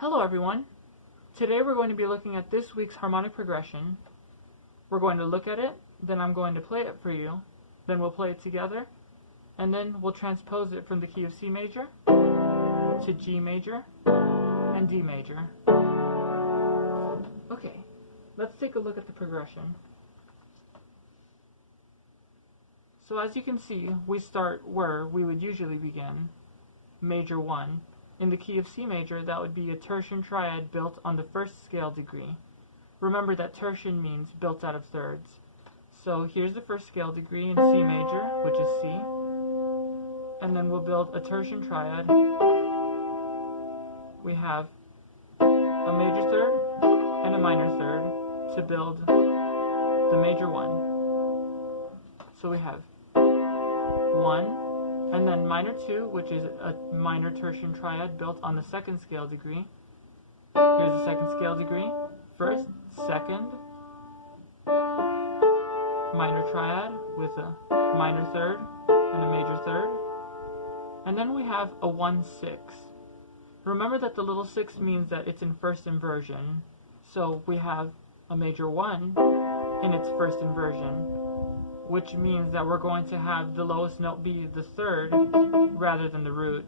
Hello everyone! Today we're going to be looking at this week's harmonic progression. We're going to look at it, then I'm going to play it for you, then we'll play it together, and then we'll transpose it from the key of C major to G major and D major. Okay, let's take a look at the progression. So as you can see, we start where we would usually begin, major 1. In the key of C major, that would be a tertian triad built on the first scale degree. Remember that tertian means built out of thirds. So here's the first scale degree in C major, which is C. And then we'll build a tertian triad. We have a major third and a minor third to build the major 1. So we have 1. And then minor 2, which is a minor tertian triad built on the second scale degree. Here's the second scale degree. First, second, minor triad with a minor third and a major third. And then we have a 1-6. Remember that the little 6 means that it's in first inversion. So we have a major 1 in its first inversion, which means that we're going to have the lowest note be the third rather than the root.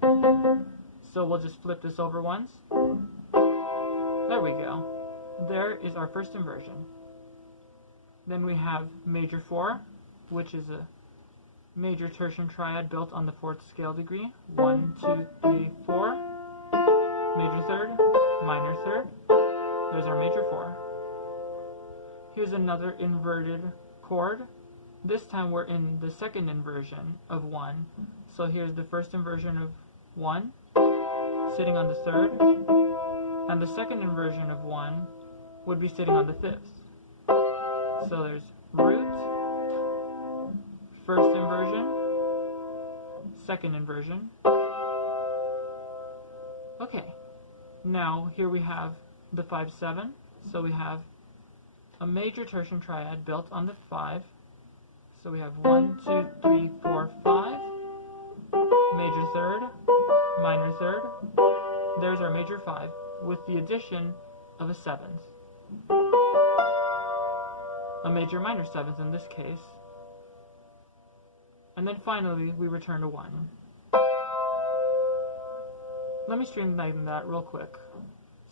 So we'll just flip this over once. There we go. There is our first inversion. Then we have major 4, which is a major tertian triad built on the fourth scale degree. 1, 2, 3, 4. Major third, minor third. There's our major 4. Here's another inverted chord. This time we're in the second inversion of 1. So here's the first inversion of 1, sitting on the third, and the second inversion of 1 would be sitting on the fifth. So there's root, first inversion, second inversion. Okay, now here we have the 5-7. So we have a major tertian triad built on the 5. So we have 1, 2, 3, 4, 5, major third, minor third. There's our major 5 with the addition of a 7th. A major minor 7th in this case. And then finally we return to 1. Let me streamline that real quick.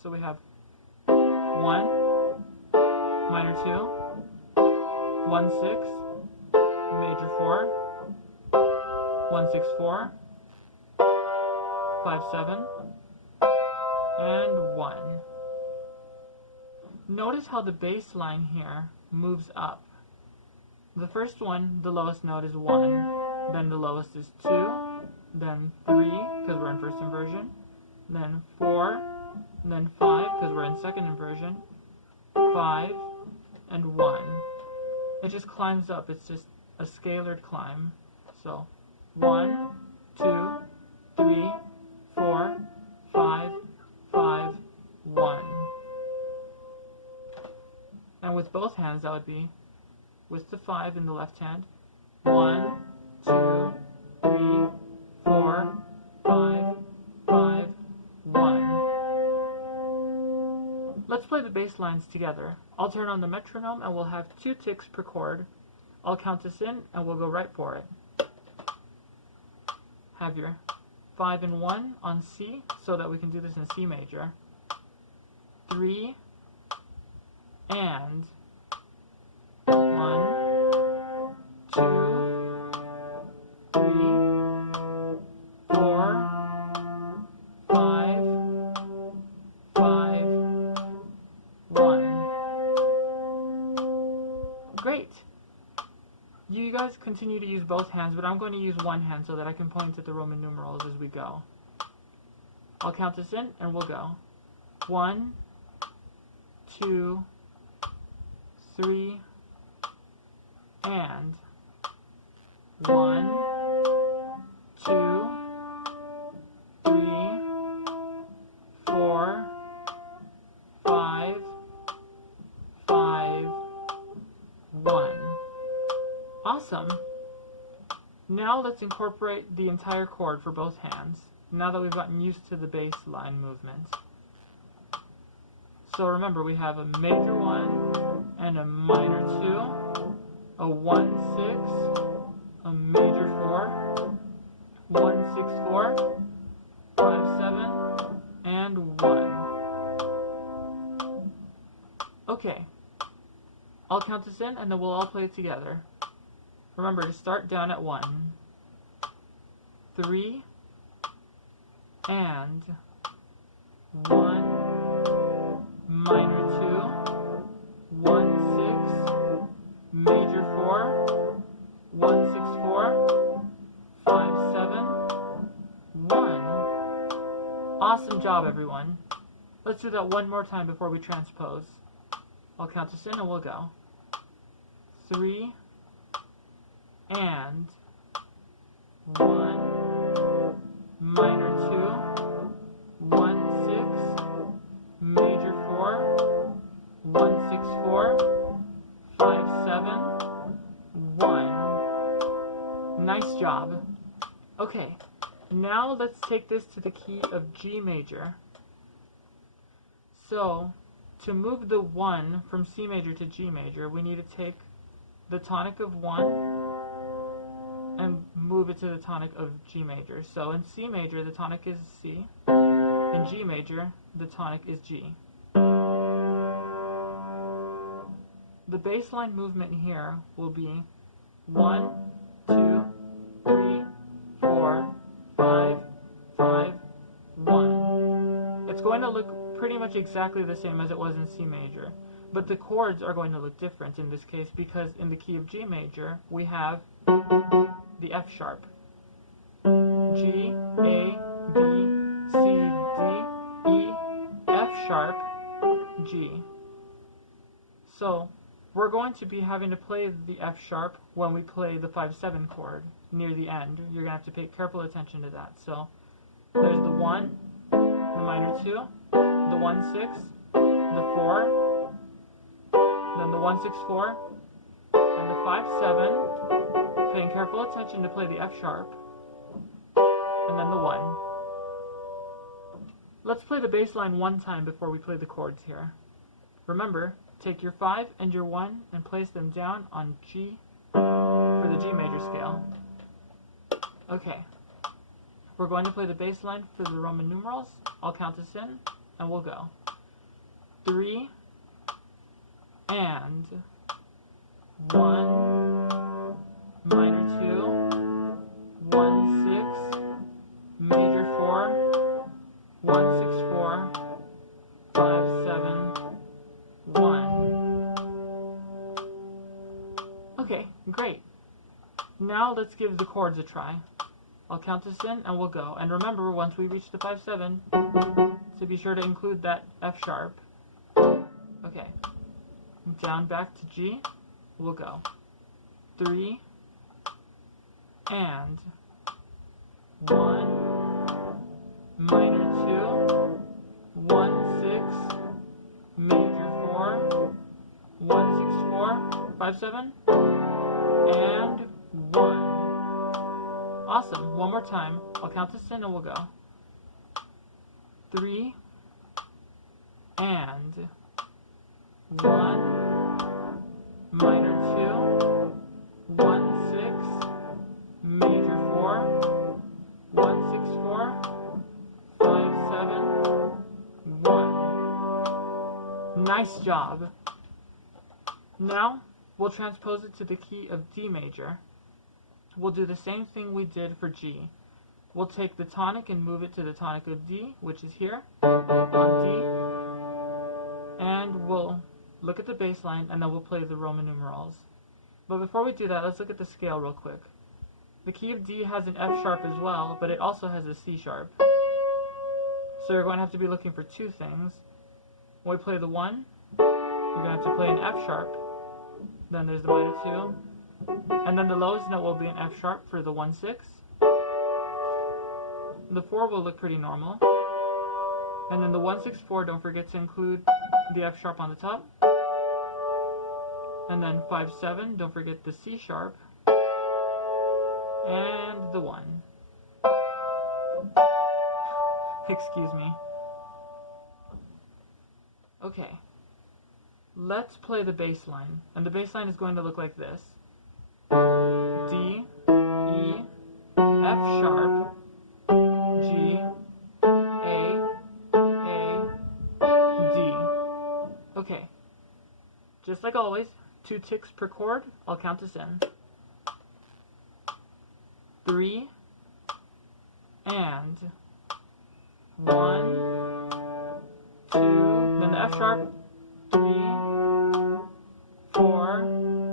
So we have 1, minor 2, 1-6, major 4, 1-6-4, 5-7, and 1. Notice how the bass line here moves up. The first one, the lowest note is 1, then the lowest is 2, then 3, because we're in first inversion, then 4, then 5, because we're in second inversion, 5, and 1. It just climbs up. It's just a scalared climb. So 1, 2, 3, 4, 5, 5, 1. And with both hands that would be with the 5 in the left hand. 1, 2, 3, 4, 5, 5, 1. Let's play the bass lines together. I'll turn on the metronome and we'll have 2 ticks per chord. I'll count us in and we'll go right for it. Have your 5 and 1 on C so that we can do this in C major. 3 and 1, 2, 3, 4, 5, 5, 1. Great! You guys continue to use both hands, but I'm going to use one hand so that I can point at the Roman numerals as we go. I'll count us in and we'll go. 1, 2, 3, and 1, 2, 3, 4, 5, 5, 1. Awesome. Now let's incorporate the entire chord for both hands, now that we've gotten used to the bass line movement. So remember, we have a major 1 and a minor 2, a 1-6, a major 4, 1-6-4, 5-7, and 1. Okay, I'll count this in and then we'll all play it together. Remember to start down at 1. 3 and 1, minor 2, 1-6, major 4, 1-6-4, 5-7, 1. Awesome job, everyone. Let's do that one more time before we transpose. I'll count us in and we'll go. 3 and 1, minor 2, 1-6, major 4, 1-6-4, 5-7, 1. Nice job. Okay, now let's take this to the key of G major. So, to move the 1 from C major to G major, we need to take the tonic of 1 and move it to the tonic of G major. So in C major, the tonic is C. In G major, the tonic is G. The baseline movement here will be 1, 2, 3, 4, 5, 5, 1. It's going to look pretty much exactly the same as it was in C major, but the chords are going to look different in this case because in the key of G major, we have the F sharp. G, A, B, C, D, E, F sharp, G. So, we're going to be having to play the F sharp when we play the 5-7 chord near the end. You're going to have to pay careful attention to that. So, there's the 1, the minor 2, the 1-6, the 4, then the 1-6-4, and the 5-7, paying careful attention to play the F sharp, and then the 1. Let's play the bass line one time before we play the chords here. Remember, take your 5 and your 1 and place them down on G for the G major scale. Okay, we're going to play the bass line for the Roman numerals. I'll count us in and we'll go. 3 and 1, minor 2, 1-6, major 4, 1-6-4, 5-7, 1. Okay, great. Now let's give the chords a try. I'll count us in and we'll go. And remember, once we reach the 5-7, to be sure to include that F sharp. Okay, down back to G, we'll go. 3 and 1, minor 2, 1-6, major 4, 1-6-4, 5-7, and 1. Awesome. One more time. I'll count this in and we'll go. 3 and 1, minor 2, 1-6, major 4, 1-6-4, 5-7, 1. Nice job. Now, we'll transpose it to the key of D major. We'll do the same thing we did for G. We'll take the tonic and move it to the tonic of D, which is here, on D, and we'll look at the bass line, and then we'll play the Roman numerals. But before we do that, let's look at the scale real quick. The key of D has an F sharp as well, but it also has a C sharp. So you're going to have to be looking for two things. When we play the 1, you're going to have to play an F sharp, then there's the minor 2, and then the lowest note will be an F sharp for the 1-6. The 4 will look pretty normal. And then the 1-6-4, don't forget to include the F sharp on the top. And then 5-7, don't forget the C sharp. And the 1. Excuse me. Okay. Okay, let's play the bass line, and the bass line is going to look like this. D, E, F sharp, G, A, D. Okay, just like always, 2 ticks per chord. I'll count us in. 3, and 1, 2, then the F sharp, 3, 4,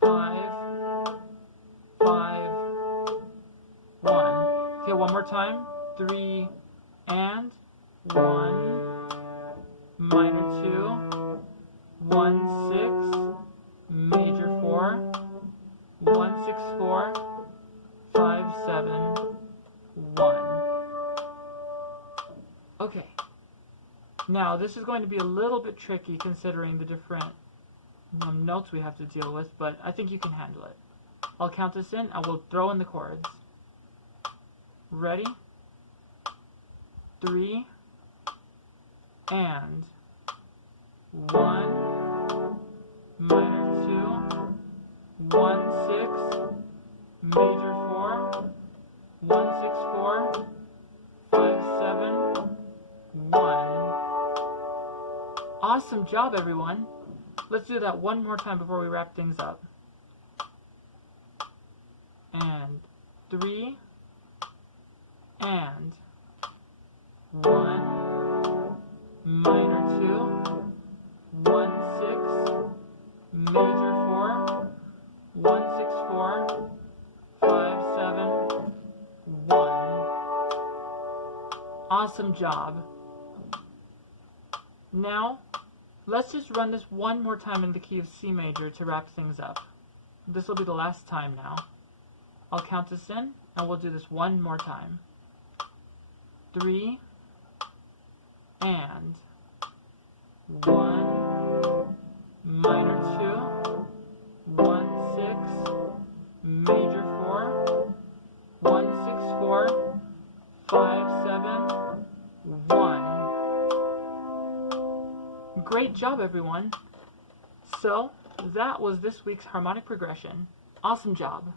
5, 5, 1. Okay, one more time. 3 and 1, minor 2, 1, 6, major 4, 1, 6, 4, 5, 7, 1. Okay. Now, this is going to be a little bit tricky considering the different notes we have to deal with, but I think you can handle it. I'll count this in, and we'll throw in the chords. Ready? 3, and 1, minor 2, 1, 6, major 4, 1, 6, 4, 5, 7, 1. Awesome job, everyone. Let's do that one more time before we wrap things up. And 3, and 1, minor 2, 1, 6, major 4, 1, 6, 4, 5, 7, 1. Awesome job. Now, let's just run this one more time in the key of C major to wrap things up. This will be the last time now. I'll count this in, and we'll do this one more time. 3, and 1, minor 2, 1, 6, major 4, 1, 6, 4, 5, 7, 1. Great job, everyone. So, that was this week's harmonic progression. Awesome job.